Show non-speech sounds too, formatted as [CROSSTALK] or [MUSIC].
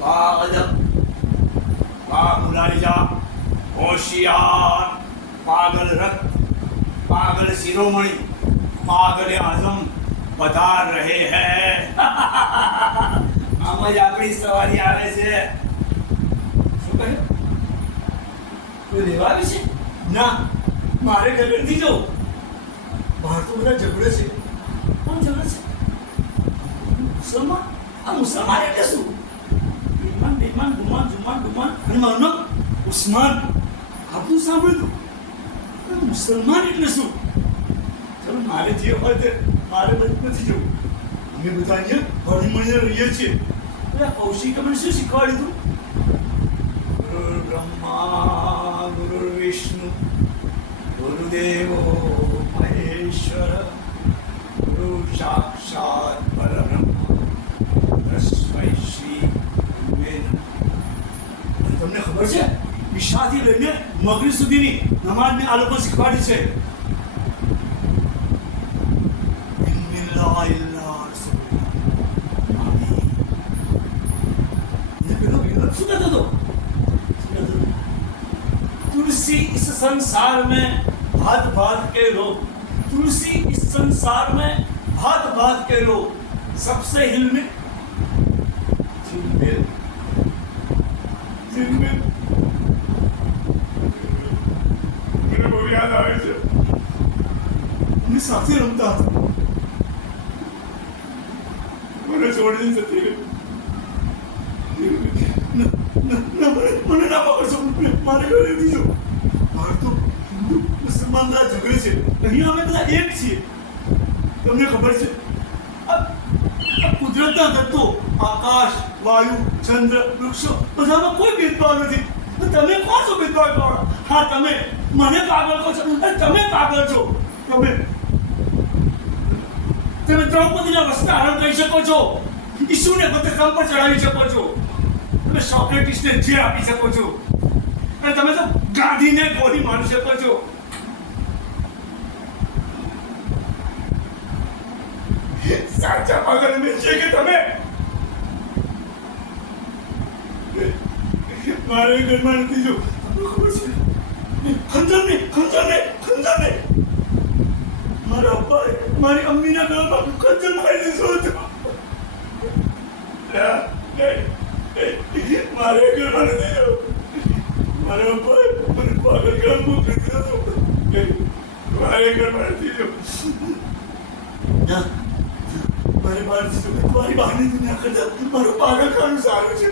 વાહ અદબ વાહ મુલારીજા હોશિયાર. પાગલ રથ પાગલ શિરોમણી. પાગલ આઝમ. પધાર રહે હે. [LAUGHS] આમ જ આપણી સવારી આવે છે. શું કહે? કોઈ લેવા છે? ના, મારે ઘરે નથી જવું. બહાર તો બધા ઝઘડે છે. કોણ ઝઘડે છે? મુસલમાન? આ મુસલમાન એટલે શું? બેમાન ગુમાન જુમાન ગુમાન અને મારું ઉસ્માન આપણું સાંભળ્યું હતું મુસલમાન એટલે શું ચલો મારે જે હોય તે મારે બધું નથી જવું અમે બધા અહીંયા હળી મળીને રહીએ છીએ પેલા કૌશિકે મને શું શીખવાડ્યું હતું ગુરુ બ્રહ્મા ગુરુ વિષ્ણુ ગુરુદેવો મહેશ્વર ગુરુ સાક્ષાત છે ઈશાથી લઈને મગરી સુધીની નમાજને આ લોકો શીખવાડી છે ઇન્નિલ્લાહ ઇલ્લા રસૂલુલ્લાહ. આમીન. અને પેલો વિનોદ શું કહેતો હતો? શું કહેતો હતો? तुलसी इस संसार में भात भात के लोग तुलसी इस संसार में भात भात के लोग सबसे हिलमिल झिलमिल અમે સાથે રમતા હતા મને છોડીને જતી રહી મને ના કુદરતના આકાશ વાયુ ચંદ્ર વૃક્ષો બધામાં કોઈ ભેદભાવ નથી તમે કોણ છો ભેદભાવ હા તમે મને પાગલ કહો છો તમે પાગલ છો તમે તમે દ્રૌપદીના વસ્ત્રાહરણ કરી શકો છો. ઈસુને પથ્થરકામ પર ચડાવી શકો છો. તમે સોક્રેટિસને જે આપી શકો છો. અને તમે તો ગાંધીને ગોળી મારી શકો છો. સાચા પાગલ મેં છે કે તમે? મારે ઘરમાં નથી જો ખબર છે? ખંજર ને મારા અબ્બાએ મારી અમ્મીના ગળામાં ખંજર મારી દીધો હતો? મારે કરવાનું નહીં મારે અબ્બાએ મને પાગલ કામ મૂકી દીધો મારે કરવાનું ના મારે મારી મારી બહારની દુનિયા કરતા મારું પાગલ ખાનું સારું છે.